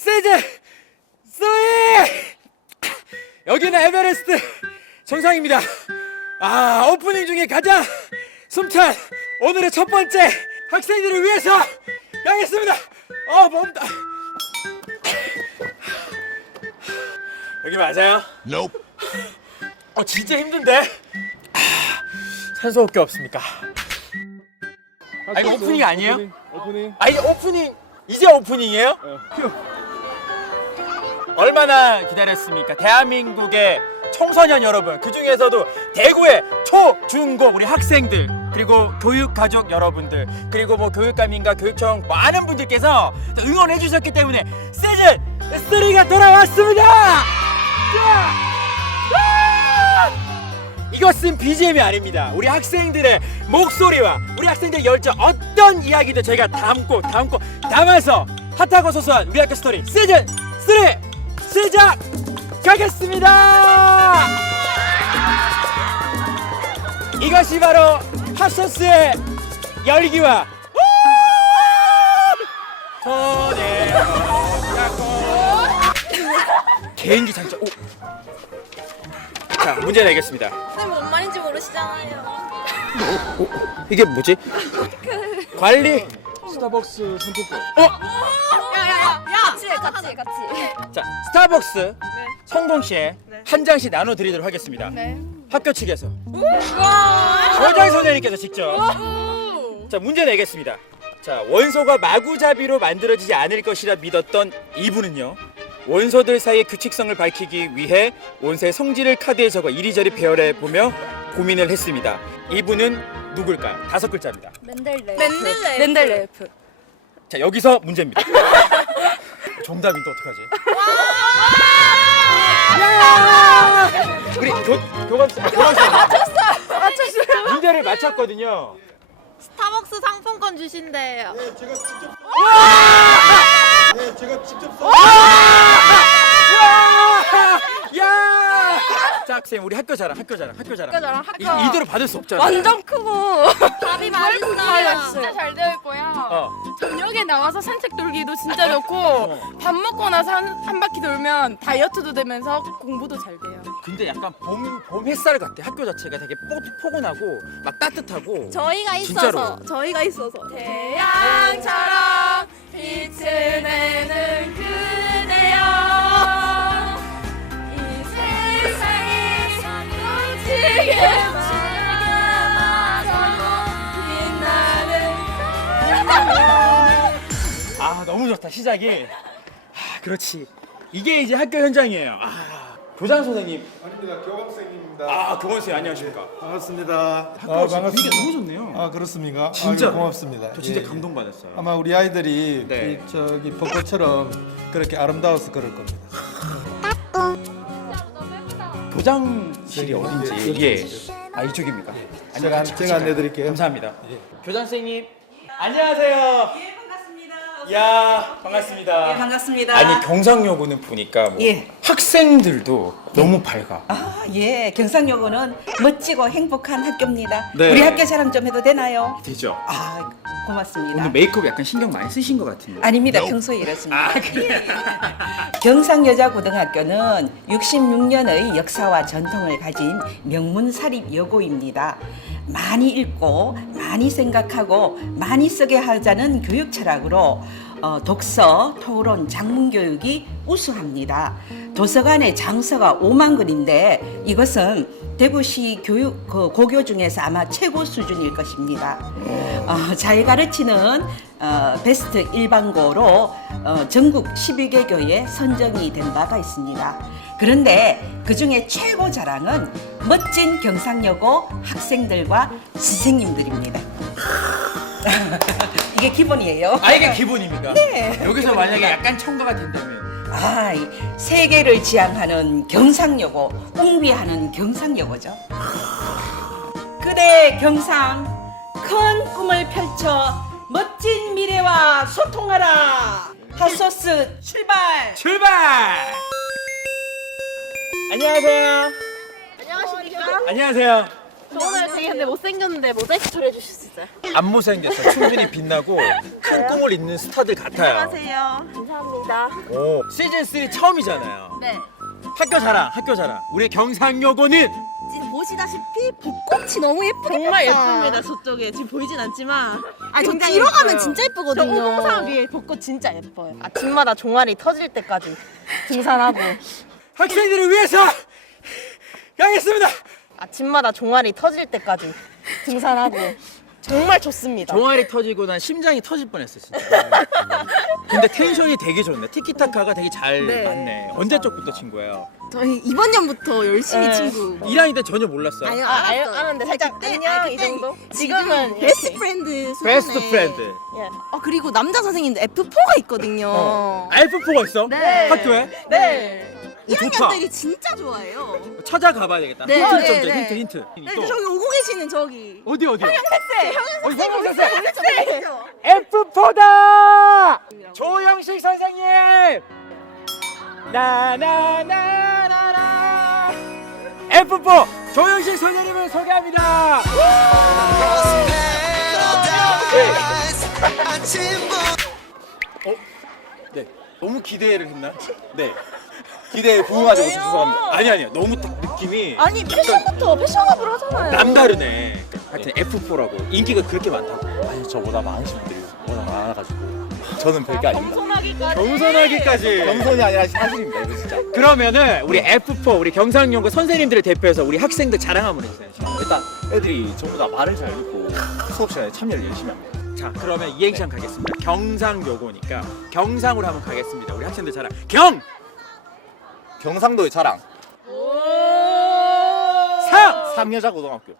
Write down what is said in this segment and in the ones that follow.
세제 쓰리 여기는 에베레스트 정상입니다 아 오프닝 중에 가장 숨찬 오늘의 첫 번째 학생들을 위해서 가겠습니다 아 몸다 여기 맞아요? Nope. 어 진짜 힘든데 아, 산소 호흡기 없습니까? 아 이거 오프닝 아니에요? 오프닝. 아 이게 오프닝 이제 오프닝이에요? 어, 큐. 얼마나 기다렸습니까? 대한민국의 청소년 여러분 그 중에서도 대구의 초, 중, 고 우리 학생들 그리고 교육 가족 여러분들 그리고 뭐 교육감인가 교육청 많은 분들께서 응원해 주셨기 때문에 시즌 3가 돌아왔습니다. 이것은 BGM이 아닙니다. 우리 학생들의 목소리와 우리 학생들의 열정 어떤 이야기도 저희가 담고 담고 담아서 핫하고 소소한 우리 학교 스토리 시즌 3 시작 가겠습니다. 이것이 바로 핫소스의 열기와 손에 잡고 개인기 장착. 오. 자 문제 내겠습니다. 선생님 뭔 말인지 모르시잖아요. 이게 뭐지? 관리. 스타벅스 상품권. 야야야, 같이 해, 같이. 자 스타벅스 성동 씨에 한 장씩 나눠 드리도록 하겠습니다. 네. 학교 측에서 와. 조장 선생님께서 직접. 자 문제 내겠습니다. 자 원소가 마구잡이로 만들어지지 않을 것이라 믿었던 이분은요. 원소들 사이의 규칙성을 밝히기 위해 원소의 성질을 카드에 적어 이리저리 배열해 보며 고민을 했습니다. 이분은 누굴까요? 다섯 글자입니다. 맨델레. 맨델레. 맨델레프. 자 여기서 문제입니다. 정답이 또 어떡하지? 우리 교 교감생 교감생 맞췄어 맞췄어요 문제를 맞췄거든요. 스타벅스 상품권 주신대요. 네, 제가 직접. 네, 제가 직접 써. 야! 자 학생 우리 학교 자랑 학교 자랑 학교 자랑 학교 자랑, 학교. 이, 이대로 받을 수 없잖아. 완전 크고. 밥이 맛있어요. 진짜 잘 되어 있고요. 어. 저녁에 나와서 산책 돌기도 진짜 좋고 밥 먹고 나서 한, 한 바퀴 돌면 다이어트도 되면서 공부도 잘 돼요. 근데 약간 봄, 봄 햇살 같아. 학교 자체가 되게 뽀, 포근하고 막 따뜻하고. 저희가 진짜로. 있어서. 저희가 있어서. 태양처럼 빛을 내는 그 시작이. 아 그렇지. 이게 이제 학교 현장이에요. 아 교장 선생님. 아닙니다. 교감생입니다. 아 교원생 안녕하십니까. 반갑습니다. 학교 아, 지금 분위기가 반갑습니다. 너무 좋네요. 아 그렇습니까? 진짜 아유, 고맙습니다. 저 진짜 예, 예. 감동받았어요. 아마 우리 아이들이 네. 그 저기 벚꽃처럼 그렇게 아름다워서 그럴 겁니다. 교장실이 네, 어딘지 예, 예. 예. 아 이쪽입니까? 아니, 제가 같이, 제가 안내드릴게요. 감사합니다. 예. 교장 선생님 안녕하세요. 야 반갑습니다. 예, 반갑습니다. 아니 경상여고는 보니까 뭐 예. 학생들도 너무 밝아. 아, 예, 경상여고는 멋지고 행복한 학교입니다. 네. 우리 학교 자랑 좀 해도 되나요? 되죠. 아, 고맙습니다. 오늘 메이크업 약간 신경 많이 쓰신 것 같은데. 아닙니다. 평소에 이렇습니다. 아 그래. 경상여자고등학교는 66년의 역사와 전통을 가진 명문 사립 여고입니다. 많이 읽고 많이 생각하고 많이 쓰게 하자는 교육 철학으로 어, 독서, 토론, 장문 교육이 우수합니다. 도서관의 장서가 5만 권인데 이것은 대구시 교육 그 고교 중에서 아마 최고 수준일 것입니다. 어, 잘 가르치는 어, 베스트 일반고로 어, 전국 12개 교에 선정이 된 바가 있습니다. 그런데 그 중에 최고 자랑은 멋진 경상여고 학생들과 선생님들입니다. 이게 기본이에요. 아 이게 기본입니다. 네. 여기서 만약에 약간 첨가가 된다면. 아, 이 세계를 지향하는 경상여고, 웅비하는 경상여고죠. 그대 경상, 큰 꿈을 펼쳐 멋진 미래와 소통하라. 핫소스 출발. 출발. 안녕하세요. 안녕하십니까? 안녕하세요. 저 오늘 되게 근데 못생겼는데 모자이크 처리해 주실 수 있어요? 안 못생겼어. 충분히 빛나고 큰 꿈을 잇는 스타들 같아요. 감사합니다. 오, 시즌 3 처음이잖아요. 네. 학교 자랑, 학교 자랑. 우리 경상여고는 지금 보시다시피 벚꽃이 너무 예쁘게 정말. 예쁩니다 저쪽에 지금 보이진 않지만 저 굉장히 뒤로 가면 예뻐요. 진짜 저 예쁘거든요. 오봉산 위에 벚꽃 진짜 예뻐요 아침마다 종아리 터질 때까지 등산하고 학생들을 위해서 가겠습니다. 아침마다 종아리 터질 때까지 등산하고 정말 좋습니다 종아리 터지고 난 심장이 터질 뻔했어 진짜. 근데 텐션이 되게 좋네. 티키타카가 되게 잘 네. 맞네. 언제 쪽부터 친구예요? 저희 이번 년부터 열심히 네. 친구. 1학년 때 전혀 몰랐어요. 아니요, 아, 알, 알았어요. 아는데 살짝 그때, 안녕 아니, 이 그때 정도? 지금은 지금은 베스트 이렇게. 프렌드 수준에. 베스트 프렌드. 예. 어 그리고 남자 선생님도 F4가 있거든요. 어. 알프포가 있어? 네. 학교에? 네 오, 좋다. 1학년들이 진짜 좋아해요. 찾아가 봐야 되겠다. 네, 힌트 네, 좀 줘. 네. 힌트 힌트. 네, 또. 저기 오고 계시는 저기. 어디 어디? 형용 어, 형용 선생님. 선생. F4다! 조영식 선생님! 나나나나나 F4 조영식 선생님을 소개합니다. 어? 네. 너무 기대를 했나? 네. 기대에 부응하지 못해서 죄송합니다. 아니 아니요. 너무 딱 느낌이 아니 패션부터 패셔너블 하잖아요. 남다르네. 하여튼 F4라고 인기가 그렇게 많다고. 아니 저보다 많으신 분들이 워낙 많아가지고 저는 별게 아닙니다. 겸손하기까지 겸손하기까지. 겸손이 아니라 사실입니다 이거 진짜. 그러면은 우리 F4 우리 경상연구 선생님들을 대표해서 우리 학생들 자랑 한번 해주세요. 일단 애들이 전부 다 말을 잘 듣고 수업 시간에 참여를 열심히 합니다. 자 그러면 이행시 한번 가겠습니다. 경상여고니까 경상으로 한번 가겠습니다. 우리 학생들 자랑 경! 경상도의 자랑 상! 삼여자 고등학교.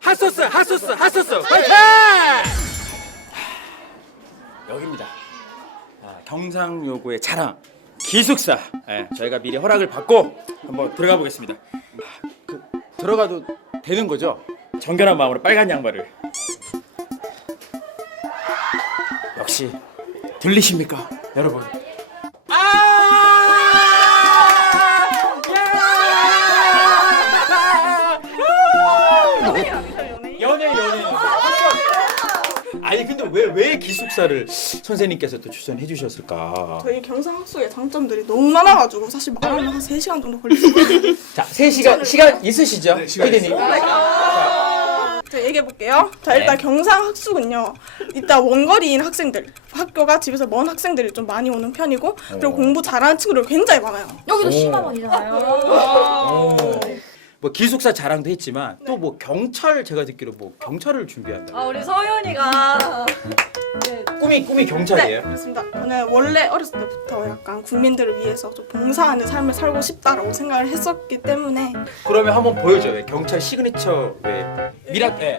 핫소스 핫소스 핫소스 화이팅! 여기입니다. 아, 경상여고의 자랑 기숙사. 예, 저희가 미리 허락을 받고 한번 들어가 보겠습니다. 아, 그, 들어가도 되는 거죠? 정결한 마음으로 빨간 양말을. 역시 들리십니까, 여러분? 아! 연애. 아니 근데 왜 왜 기숙사를 선생님께서 또 추천해 주셨을까? 저희 경상학수의 장점들이 너무 많아가지고 사실 말하면 한 3시간 정도 걸렸어요. 자, 3시간 시간 있으시죠? 피디님. 제가 얘기해 볼게요. 자 일단 네. 경상 학수는요. 이따 원거리인 학생들, 학교가 집에서 먼 학생들이 좀 많이 오는 편이고 그리고 공부 잘하는 친구들 굉장히 많아요. 여기도 심화번이잖아요. 뭐 기숙사 자랑도 했지만 또 뭐 경찰 제가 듣기로 뭐 경찰을 준비한다. 아 우리 서윤이가 꿈이 꿈이 경찰이에요? 그렇습니다. 저는 원래 어렸을 때부터 약간 국민들을 위해서 좀 봉사하는 삶을 살고 싶다라고 생각을 했었기 때문에 그러면 한번 보여줘요. 왜 경찰 시그니처 왜 미라 예.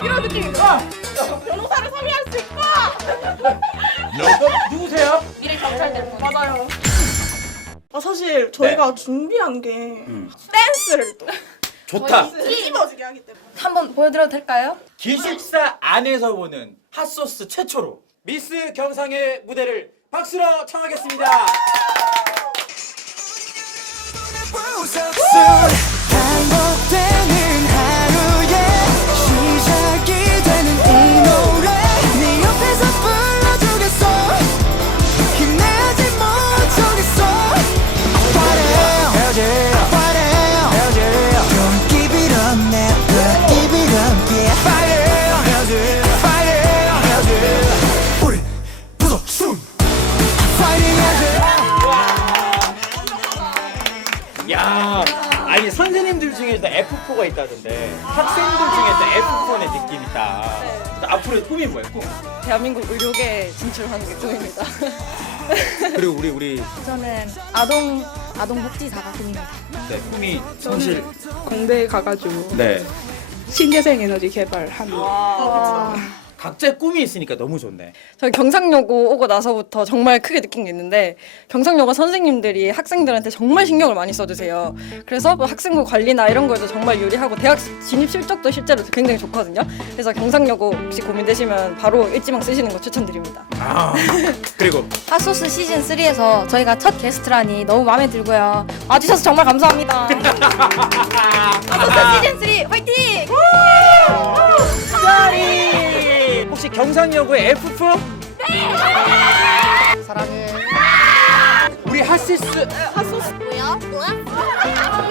이런 느낌이죠 변호사를 섭외할 수 있고 누구세요? 미래 경찰들 맞아요. 아 사실 저희가 준비한 게 댄스를 또 좋다. 뒤집어지게 하기 때문에 한번 보여드려도 될까요? 기숙사 안에서 보는 핫소스 최초로 미스 경상의 무대를 박수로 청하겠습니다. 중에서 F4가 있다던데 학생들 중에서 F4의 느낌 있다. 앞으로의 꿈이 뭐예요? 꿈. 대한민국 의료계 진출하는 게 꿈입니다. 그리고 우리 우리 저는 아동 아동 복지사가 꿈입니다. 네, 꿈이 성실. 공대에 가가지고 네. 신재생 에너지 개발하는 각자의 꿈이 있으니까 너무 좋네. 저희 경상여고 오고 나서부터 정말 크게 느낀 게 있는데 경상여고 선생님들이 학생들한테 정말 신경을 많이 써주세요. 그래서 뭐 학생부 관리나 이런 거에도 정말 유리하고 대학 진입 실적도 실제로 굉장히 좋거든요. 그래서 경상여고 혹시 고민되시면 바로 일지망 쓰시는 거 추천드립니다. 아 그리고 핫소스 시즌 3에서 저희가 첫 게스트라니 너무 마음에 들고요. 와주셔서 정말 감사합니다. 핫소스 시즌 3 화이팅! 혹시 경상여고의 F4? 네. 사랑해. 우리 핫시스 뭐야? 뭐야?